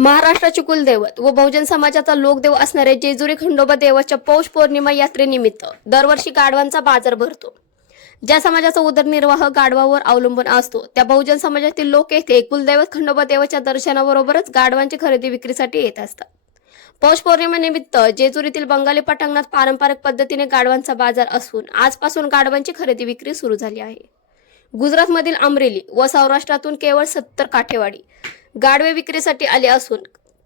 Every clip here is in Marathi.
महाराष्ट्राचे कुलदैवत व बहुजन समाजाचा लोकदेव असणारे जेजुरी खंडोबा देवाच्या पौष पौर्णिमा यात्रेनिमित्त दरवर्षी गाढवांचा बाजार भरतो. ज्या समाजाचा उदरनिर्वाह गाढवावर अवलंबून असतो त्या बहुजन समाजातील लोक येथे कुलदैवत खंडोबा देवाच्या दर्शनाबरोबरच गाढवांची खरेदी विक्रीसाठी येत असतात. पौष पौर्णिमेनिमित्त जेजुरीतील बंगाली पटांगणात पारंपरिक पद्धतीने गाढवांचा बाजार असून आजपासून गाढवांची खरेदी विक्री सुरू झाली आहे. गुजरातमधील अमरेली व सौराष्ट्रातून केवळ सत्तर काठेवाडी गाढवे विक्रीसाठी आले असून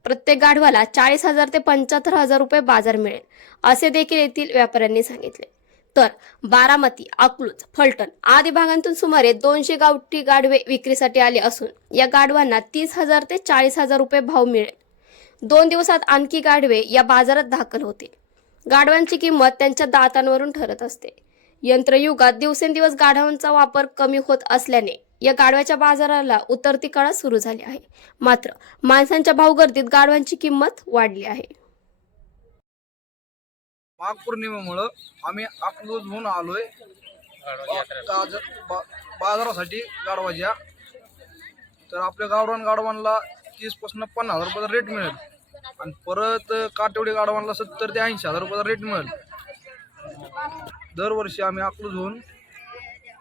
प्रत्येक गाढवाला चाळीस हजार ते पंच्याहत्तर हजार रुपये बाजार मिळेल असे देखील येथील व्यापाऱ्यांनी सांगितले. तर बारामती अकलूज फलटण आदी भागांतून सुमारे दोनशे गावठी गाढवे विक्रीसाठी आले असून या गाढवांना तीस हजार ते चाळीस हजार रुपये भाव मिळेल. दोन दिवसात आणखी गाढवे या बाजारात दाखल होतील. गाढवांची किंमत त्यांच्या दातांवरून ठरत असते. यंत्रयुगात दिवसेंदिवस गाढवांचा वापर कमी होत असल्याने या गाढवाच्या बाजाराला उतरती कळा सुरू झाली आहे. मात्र माणसांच्या भावगर्दीत गाढवांची किंमत वाढली आहे. माघ पौर्णिमेमुळं आम्ही अकलूजहून आलोय. ताज- बा- बाजारासाठी गाडवाच्या तर आपल्या गावरान गाडवांना तीसपासून पन्नास हजार रुपयाचा रेट मिळेल. आणि परत काटेवडी गाडवांना सत्तर ते ऐंशी हजार रुपयाचा रेट मिळेल. दरवर्षी आम्ही अकलूजहून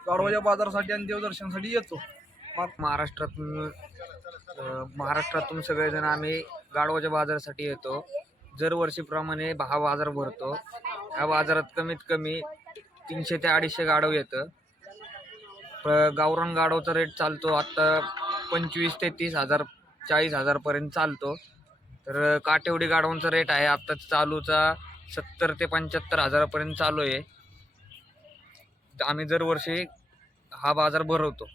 गाडवाच्या बाजारासाठी आणि देवदर्शनासाठी येतो. महाराष्ट्रातून महाराष्ट्रातून सगळेजण आम्ही गाडवाच्या बाजारासाठी येतो. दरवर्षीप्रमाणे हा बाजार भरतो. या बाजारात कमीत कमी तीनशे ते अडीचशे गाढव येतं. प- गावरान गाढवचा रेट चालतो आत्ता पंचवीस ते तीस हजार चाळीस हजारपर्यंत चालतो. तर काटेवडी गाढवांचा रेट आहे. आत्ता चालूचा सत्तर ते पंच्याहत्तर हजारापर्यंत चालू आहे. आम्ही दरवर्षी हा बाजार भरवतो.